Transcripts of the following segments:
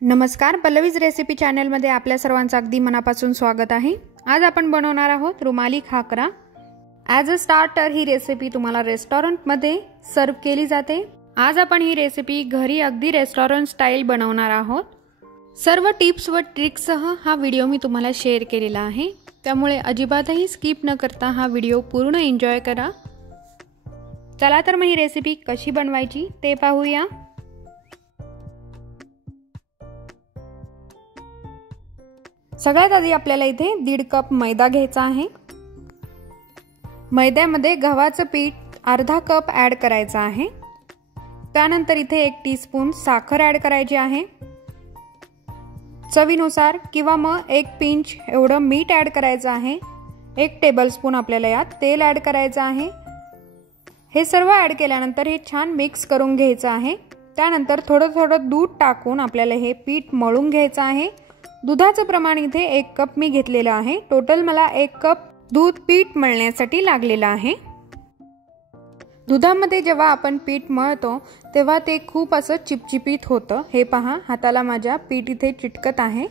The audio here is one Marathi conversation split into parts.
नमस्कार, पल्लवीज रेसिपी चॅनलमध्ये आपल्या सर्वांचं अगदी मनापासून स्वागत आहे। आज आपण बनवणार आहोत rumali khakhra. As a starter ही रेसिपी तुम्हाला रेस्टॉरंटमध्ये सर्व केली जाते। आज आपण ही रेसिपी घरी अगदी रेस्टॉरंट स्टाईल बनवणार आहोत। सर्व टिप्स व ट्रिक्ससह हा व्हिडिओ मी तुम्हाला शेअर केलेला आहे, त्यामुळे अजिबातही स्किप न करता हा व्हिडिओ पूर्ण एन्जॉय करा। चला तर मग ही रेसिपी कशी बनवायची ते पाहूया। सगळ्यात आधी आपल्याला इथे 1.5 कप मैदा घ्यायचा आहे। मैद्यामध्ये गव्हाचं पीठ अर्धा कप ॲड करायचं आहे। त्यानंतर इथे 1 टीस्पून साखर ॲड करायची आहे। चवीनुसार किंवा मग 1 पिंच एवढं मीठ ॲड करायचं आहे। 1 टेबलस्पून आपल्याला यात तेल ॲड करायचं आहे। हे सर्व ॲड केल्यानंतर हे छान मिक्स करून घ्यायचं आहे। त्यानंतर थोडं दूध टाकून आपल्याला हे पीठ मळून घ्यायचं आहे। दुधाचं प्रमाण इथे 1 कप मी घेतलेलं आहे। टोटल मला 1 कप दूध पीठ मळण्यासाठी लागलेलं आहे। दुधामध्ये जेव्हा आपण पीठ मळतो तेव्हा ते खूप असं चिपचिपीत होतं। हे पहा, हाताला माझ्या पीठ इथे चिटकत आहे।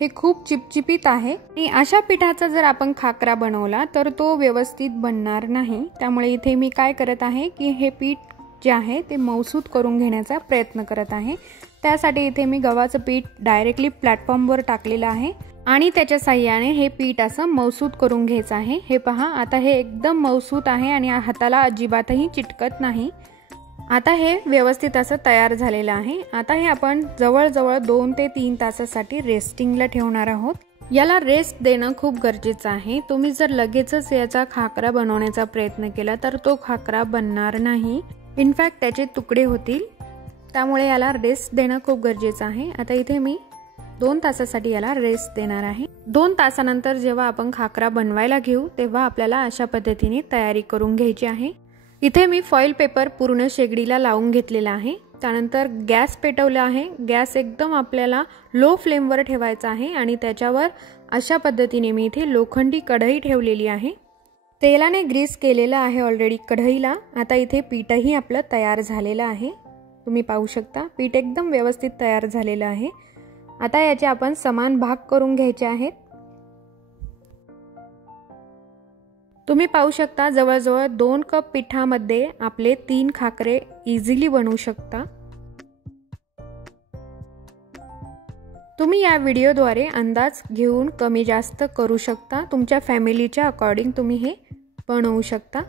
हे खूप चिपचिपीत आहे आणि अशा पिठाचा जर आपण खाकरा बनवला तर तो व्यवस्थित बनणार नाही। त्यामुळे इथे मी काय करत आहे की हे पीठ जे आहे ते मऊसूत करून घेण्याचा प्रयत्न करत आहे। त्यासाठी इथे मी गव्हाचं पीठ डायरेक्टली प्लॅटफॉर्मवर टाकलेलं आहे आणि त्याच्या साहाय्याने हे पीठ असं मऊसूत करून घ्यायचं आहे। हे पहा, आता हे एकदम मऊसूत आहे आणि हाताला अजिबातही चिटकत नाही। आता हे व्यवस्थित असं तयार झालेलं आहे। आता हे आपण जवळजवळ 2 ते 3 तासासाठी रेस्टिंगला ठेवणार आहोत। याला रेस्ट देणं खूप गरजेचं आहे। तुम्ही जर लगेचच याचा खाकरा बनवण्याचा प्रयत्न केला तर तो खाकरा बनणार नाही। इनफॅक्ट त्याचे तुकडे होतील। त्यामुळे याला रेस्ट देणं खूप गरजेचं आहे। आता इथे मी 2 तासासाठी याला रेस्ट देणार आहे। 2 तासानंतर जेव्हा आपण खाकरा बनवायला घेऊ तेव्हा आपल्याला अशा पद्धतीने तयारी करून घ्यायची आहे। इथे मी फॉइल पेपर पूर्ण शेगडीला लावून घेतलेला आहे। त्यानंतर गॅस पेटवला आहे। गॅस एकदम आपल्याला लो फ्लेमवर ठेवायचा आहे आणि त्याच्यावर अशा पद्धतीने मी इथे लोखंडी कढई ठेवलेली आहे। तेलाने ग्रीस केलेलं आहे ऑलरेडी कढईला। आता इथे पीठही आपलं तयार झालेलं आहे। तुम्ही पाहू शकता पीठ एकदम व्यवस्थित तयार झालेलं आहे। आता याचे आपण समान भाग करून घ्यायचे आहेत। तुम्ही पाहू शकता जवळजवळ 2 कप पिठामध्ये आपले 3 खाकरे इझिली बनवू शकता। तुम्ही या व्हिडिओद्वारे अंदाज घेऊन कमी जास्त करू शकता। तुमच्या फॅमिलीच्या अकॉर्डिंग तुम्ही हे बनवू शकता।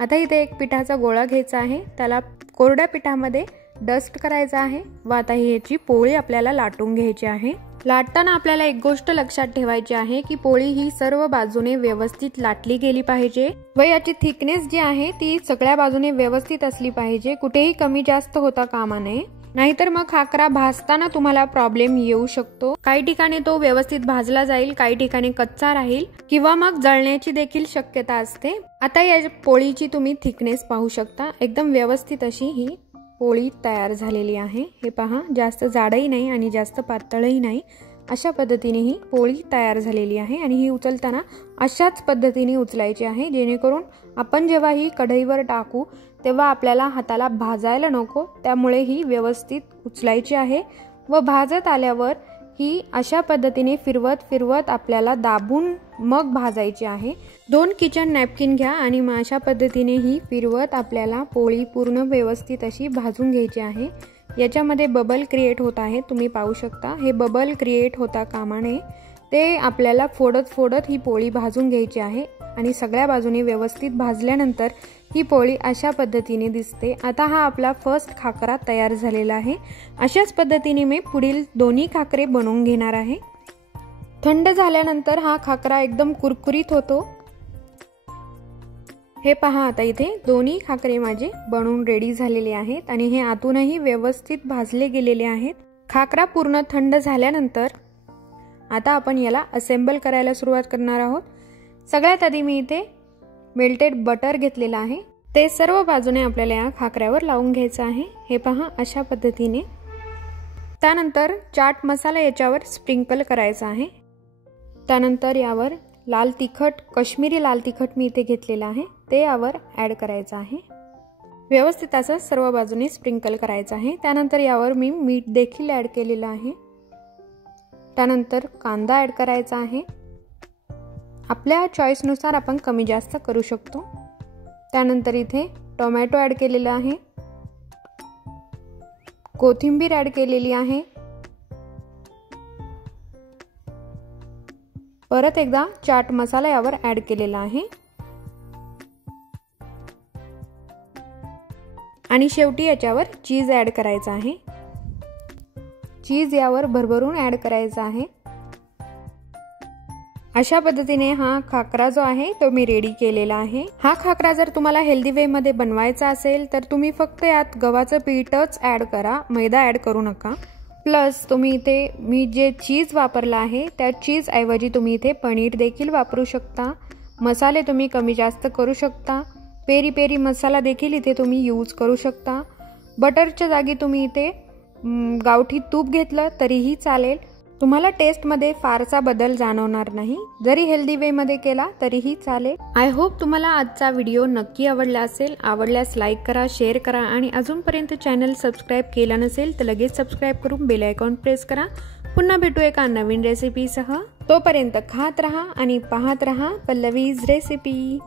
आता इथे एक पिठाचा गोळा घ्यायचा आहे। त्याला कोरड्या पिठामध्ये डस्ट करायचा आहे व आता याची पोळी आपल्याला लाटून घ्यायची आहे। लाटताना आपल्याला एक गोष्ट लक्षात ठेवायची आहे की पोळी ही सर्व बाजूने व्यवस्थित लाटली गेली पाहिजे व याची थिकनेस जी आहे ती सगळ्या बाजूने व्यवस्थित असली पाहिजे। कुठेही कमी जास्त होता कामा नये, नाहीतर मग खाकरा भाजताना तुम्हाला प्रॉब्लेम येऊ शकतो। काही ठिकाणी तो व्यवस्थित भाजला जाईल, काही ठिकाणी कच्चा राहील किंवा मग जळण्याची देखील शक्यता असते। आता या पोळीची तुम्ही थिकनेस पाहू शकता। एकदम व्यवस्थित अशी ही पोळी तयार झालेली आहे। हे पहा, जास्त जाडही नाही आणि जास्त पातळही नाही, अशा पद्धतीने ही पोळी तयार झालेली आहे आणि ही उचलताना अशाच पद्धतीने उचलायची आहे जेणेकरून आपण जेव्हा ही कढईवर टाकू तेव्हा आपल्याला हाताला भाजायला नको। त्यामुळे ही व्यवस्थित उचलायची आहे व भाजत आल्यावर ही अशा पद्धतीने फिरवत आपल्याला दाबून मग भाजायची आहे। 2 किचन नॅपकिन घ्या आणि मग अशा पद्धतीने ही फिरवत आपल्याला पोळी पूर्ण व्यवस्थित अशी भाजून घ्यायची आहे। याच्यामध्ये बबल क्रिएट होत आहे, तुम्ही पाहू शकता। हे बबल क्रिएट होता कामा नये, ते आपल्याला फोडत ही पोळी भाजून घ्यायची आहे आणि सगळ्या बाजूने व्यवस्थित भाजल्यानंतर ही पोळी अशा पद्धतीने दिसते। आता हा आपला फर्स्ट खाकरा तयार झालेला आहे। अशाच पद्धतीने मी पुढील दोन्ही खाकरे बनवून घेणार आहे। थंड झाल्यानंतर हा खाकरा एकदम कुरकुरीत होतो। हे पहा, आता इथे दोन्ही खाकरे माझे बनवून रेडी झालेले आहेत आणि हे आतूनही व्यवस्थित भाजले गेलेले आहेत। खाकरा पूर्ण थंड झाल्यानंतर आता आपण याला असेंबल करायला सुरुवात करणार आहोत। सगळ्यात आधी मी इथे मेल्टेड बटर घेतलेलं आहे, ते सर्व बाजूने आपल्याला या खाकऱ्यावर लावून घ्यायचं आहे। हे पहा, अशा पद्धतीने। त्यानंतर चाट मसाला याच्यावर स्प्रिंकल करायचा आहे। त्यानंतर यावर लाल तिखट, काश्मीरी लाल तिखट मी इथे घेतलेलं आहे, ते यावर ॲड करायचं आहे। व्यवस्थित असं सर्व बाजूने स्प्रिंकल करायचं आहे। त्यानंतर यावर मी मीठ देखील ॲड केलेलं आहे। त्यानंतर कांदा ॲड करायचा आहे. आपल्या चॉईसनुसार आपण कमी जास्त करू शकतो. त्यानंतर इथे टोमॅटो ॲड केलेला आहे, कोथिंबीर ॲड केलेली आहे. परत एकदा चाट मसाला यावर ॲड केलेला आहे आणि शेवटी याच्यावर चीज ॲड करायचा आहे. चीज यावर भरभरून ॲड करायचा आहे. अशा पद्धतीने हा खाकरा जो आहे तो मी रेडी केलेला आहे. हा खाकरा जर तुम्हाला हेल्दी वे मध्ये बनवायचा असेल तर तुम्ही फक्त यात गव्हाचं पीठच ॲड करा, मैदा ॲड करू नका. प्लस तुम्ही इथे मी जे चीज वापरला आहे त्या चीज ऐवजी तुम्ही इथे पनीर देखील वापरू शकता. मसाले तुम्ही कमी जास्त करू शकता. पेरी पेरी मसाला देखील इथे तुम्ही यूज करू शकता. बटरच्या जागी तुम्ही इथे गावठी तूप घेतलं तरीही चालेल. तुम्हाला टेस्टमध्ये फारसा बदल जाणवणार नाही. जरी हेल्दी वेमध्ये केला तरीही चालेल. आय होप तुम्हाला आजचा व्हिडिओ नक्की आवडला असेल. आवडल्यास लाईक करा, शेअर करा आणि अजूनपर्यंत चॅनल सबस्क्राईब केला नसेल तर लगेच सबस्क्राईब करून बेल आयकॉन प्रेस करा. पुन्हा भेटू एका नवीन रेसिपीसह. तोपर्यंत खात रहा आणि पाहत रहा पल्लवीज रेसिपी.